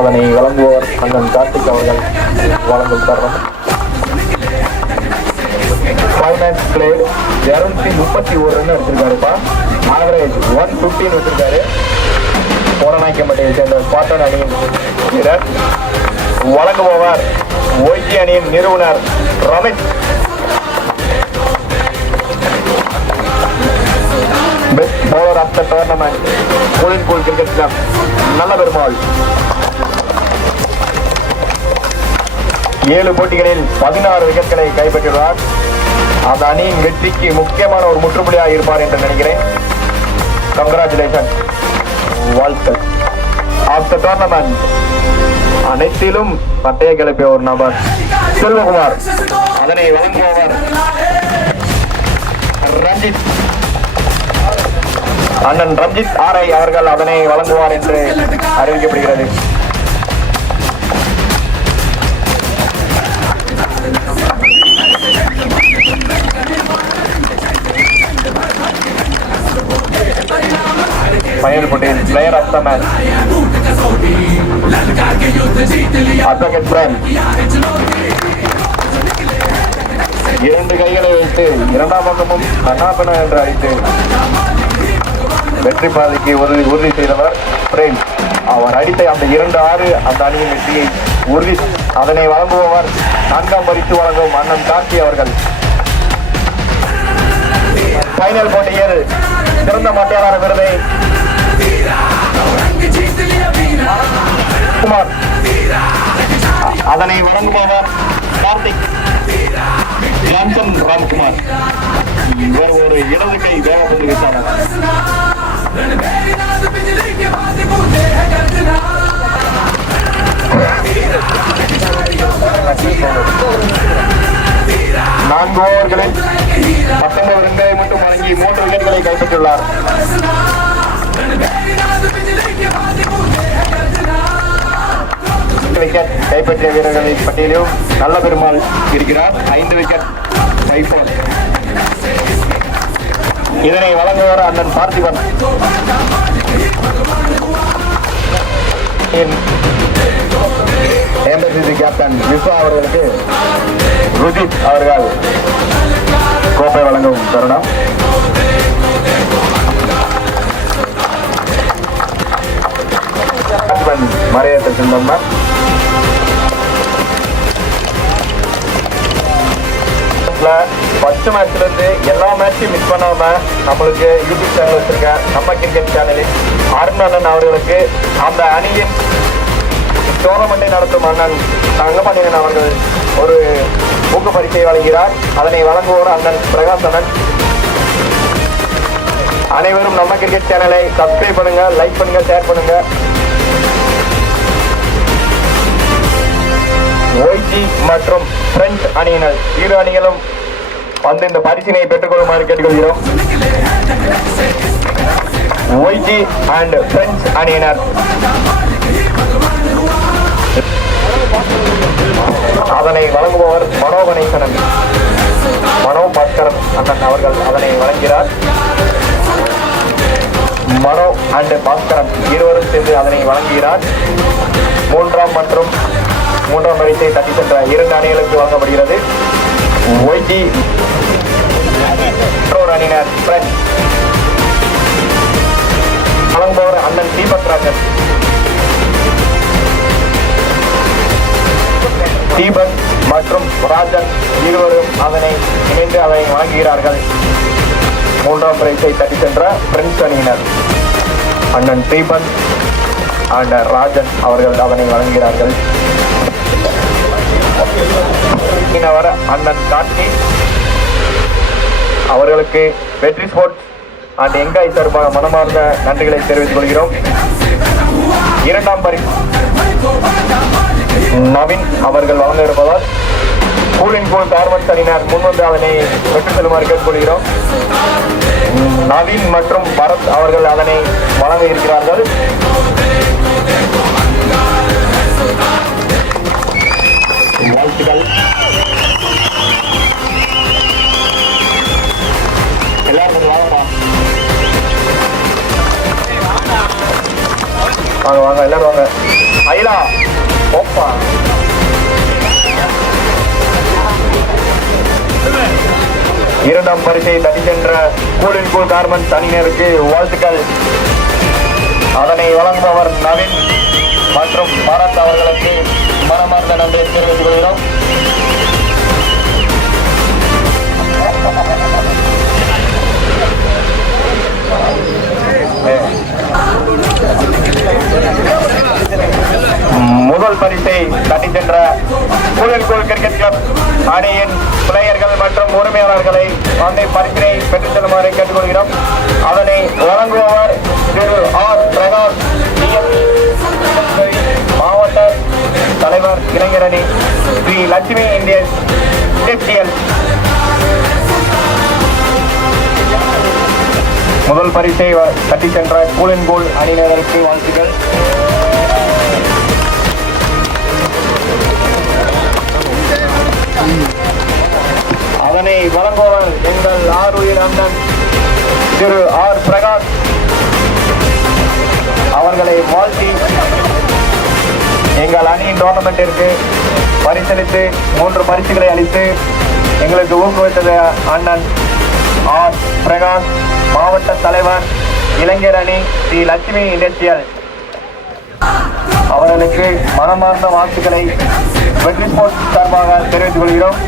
அதனை வழங்குவோர் அண்ணன் கார்த்திக் அவர்கள் வழங்கும் தருணம். 5 மேட்ச் பிளேட் 231 ரன் எடுத்திருக்காருப்பா. ஆவரேஜ் 115 வச்சிருக்காரு. கோடநாயக்கம்பட்டியை சேர்ந்த ஸ்பாட்டன் அணியின் வீரர். வழங்குபவர் ஒய்ஜி அணியின் நிறுவனர் Ramesh. Best bowler of the tournament Kozhikode cricket club நல்ல பெருமாள். 7 போட்டிகளில் 16 விக்கெட்களை கைப்பற்றியுள்ளார். அந்த அணியின் வெற்றிக்கு முக்கியமான ஒரு முற்றுப்புள்ளியாக இருப்பார் என்று நினைக்கிறேன். கங்க்ராச்சுலேஷன், வாழ்த்துக்கள். ஆஃப் த டோர்னமெண்ட் அனைத்திலும் பட்டையை கிளப்பிய ஒரு நபர் செல்வகுமார். அதனை வழங்குபவர் ரஞ்சித். அண்ணன் ரஞ்சித் ஆரை அவர்கள் அதனை வழங்குவார் என்று அறிவிக்கப்படுகிறது. ஃபைனல் போட்டியில் player of the match advocate பிரான் 2 கைகளை வைத்து 2ஆம் பக்கமும் கண்ணாபன என்று அழைத்து வெற்றி பாதைக்கு உறுதி செய்தவர் பிரேம். அவர் அடித்த அந்த 2-6 அந்த அணியின் வெற்றியை உறுதி. அதனை வழங்குபவர் 4ஆம் பரிசு வழங்கும் அண்ணன் கார்த்தி அவர்கள். ஃபைனல் போட்டியில் சிறந்த மட்டையாளர் விருதை குமார். அதனை வழங்குபவர் கார்த்திக் ஜான்சன் ராம்குமார். இவர் ஒரு இடது கை வேகப்பந்து வீச்சாளர். நான்கு ஓவர்களில் 19 ரன்களை மட்டும் வழங்கி 3 விக்கெட்களை கைப்பற்றியுள்ளார். விக்கெட் கைப்பற்றிய வீரர்களின் பட்டியலிலும் நல்ல பெருமாள் இருக்கிறார். 5 விக்கெட் கைப்பற்ற. இதனை வழங்குவார் அண்ணன் பார்த்திபன். எம்பசிசி கேப்டன் விஸ்வா அவர்களுக்கு ருஜித் அவர்கள் கோப்பை வழங்கும் தருணம். மறையத்தை சென்றோம்னா ஃபர்ஸ்ட் மேட்ச்ல இருந்து எல்லா மேட்சையும் மிஸ் பண்ணாம நம்மளுக்கு யூடியூப் சேனல் வச்சிருக்க நம்ம கிரிக்கெட் சேனலில் அருண் அண்ணன் அவர்களுக்கு அந்த அணியின் டோர்னமெண்டை நடத்தும் அண்ணன் தங்கபாண்டியன் அவர்கள் ஒரு ஊக்க பரிசை வழங்குகிறார். அதனை வழங்குவோர் அண்ணன் பிரகாஷ் அண்ணன். அனைவரும் நம்ம கிரிக்கெட் சேனலை சப்ஸ்கிரைப் பண்ணுங்க, லைக் பண்ணுங்க, ஷேர் பண்ணுங்க. ஒய்ஜி மற்றும் பிரெஞ்ச் அணியினர் 2 அணிகளும் வந்து இந்த பரிசினை பெற்றுக்கொள்ளுமாறு கேட்டுக்கொள்கிறோம். ஒய்ஜி அண்ட் பிரெஞ்ச் அணியினர் அதனை வழங்குபவர் மனோ கணேசன், மனோ பாஸ்கரன் அண்ணன் அவர்கள் அதனை வழங்குகிறார். மனோ அண்ட் பாஸ்கரன் இருவரும் சேர்ந்து அதனை வழங்குகிறார். 3ஆம் மற்றும் 3ஆம் பரிசை தட்டி சென்ற 2 அணிகளுக்கு வழங்கப்படுகிறது. ஒய்ஜி அணியினர் பிரெஞ்ச் வழங்குபவர் அண்ணன் தீபக் ராஜன். தீபக் மற்றும் ராஜன் இருவரும் அதனை இணைந்து அதனை வழங்குகிறார்கள். 3ஆம் பரிசை தட்டி சென்ற பிரெஞ்ச் அணியினர் அண்ணன் தீபக் அண்ட் ராஜன் அவர்கள் அதனை வழங்குகிறார்கள். அண்ணன் கார்த்தி அவர்களுக்கு வெற்றி ஸ்போர்ட்ஸ் அண்ட் எங்காய் சார்பாக மனமார்ந்த நன்றிகளை தெரிவித்துக் கொள்கிறோம். 2ஆம் பரிசு நவீன் அவர்கள் வழங்க இருப்பதால் கூலின்கோல் கார்மெண்ட்ஸ் அணியினர் முன்வந்து அதனை பெற்றுச் செல்லுமாறு கேட்டுக்கொள்கிறோம். நவீன் மற்றும் பரத் அவர்கள் அதனை வழங்க இருக்கிறார்கள். வாழ்த்துக்கள். எல்லாரும் வாங்கப்பா, வாங்க வாங்க எல்லாரும் வாங்க. ஐலா ஓப்பா இரண்டாம் பரிசை தட்டி சென்ற கூலின் கூல் கார்மெண்ட்ஸ் அணியினருக்கு வாழ்த்துக்கள். அதனை வழங்குபவர் நவீன் மற்றும் பாரத் அவர்களுக்கு மனமார்ந்த நன்றியை தெரிவித்துக் கொள்கிறோம். முதல் பரிசை தட்டி சென்ற கூலின் கூல் கிரிக்கெட் கிளப் அணியின் பிளேயர்கள் மற்றும் உரிமையாளர்களை அந்த பரிசினை பெற்றுச் செல்லுமாறு கேட்டுக்கொள்கிறோம். அதனை வழங்குபவர் திரு ஆர் பிரகாஷ், மாவட்ட தலைவர் இளைஞரணி, ஸ்ரீ லட்சுமி இண்டஸ்ட்ரியல். முதல் பரிசை தட்டி சென்ற கூலின் கூல் அணியினருக்கு வாழ்த்துக்கள். அதனை வழங்குபவர் எங்கள் ஆருயிர் அண்ணன் திரு ஆர் பிரகாஷ் அவர்களை வாழ்த்தி எங்கள் அணியின் டோர்னமெண்டிற்கு பரிசளித்து 3 பரிசுகளை அளித்து எங்களுக்கு ஊக்குவித்தது அண்ணன் ஆர் பிரகாஷ், மாவட்ட தலைவர் இளைஞர் அணி, ஸ்ரீ லட்சுமி இண்டஸ்ட்ரியல். அவர்களுக்கு மனமார்ந்த வாழ்த்துக்களை வெற்றி ஸ்போர்ட்ஸ் சார்பாக தெரிவித்துக் கொள்கிறோம்.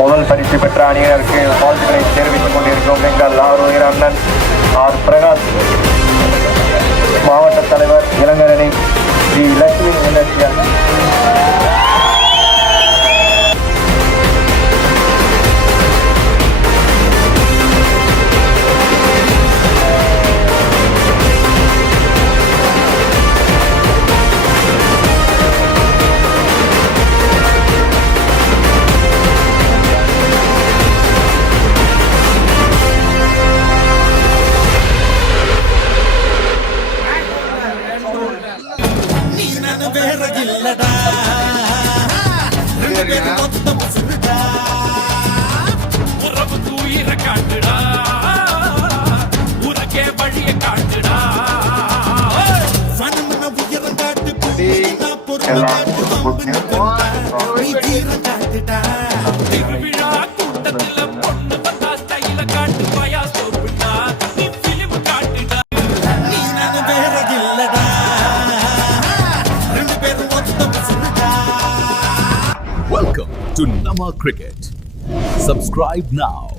முதல் பரிசு பெற்ற அணியினருக்கு வாழ்த்துக்களை தெரிவித்துக் கொண்டிருக்கிறோம். எங்கள் ஆரோக்கிய அண்ணன் ஆர் பிரகாஷ், மாவட்ட தலைவர் இளைஞரணி, Shri Lakshmi industrial. Welcome to Nama Cricket. Subscribe now.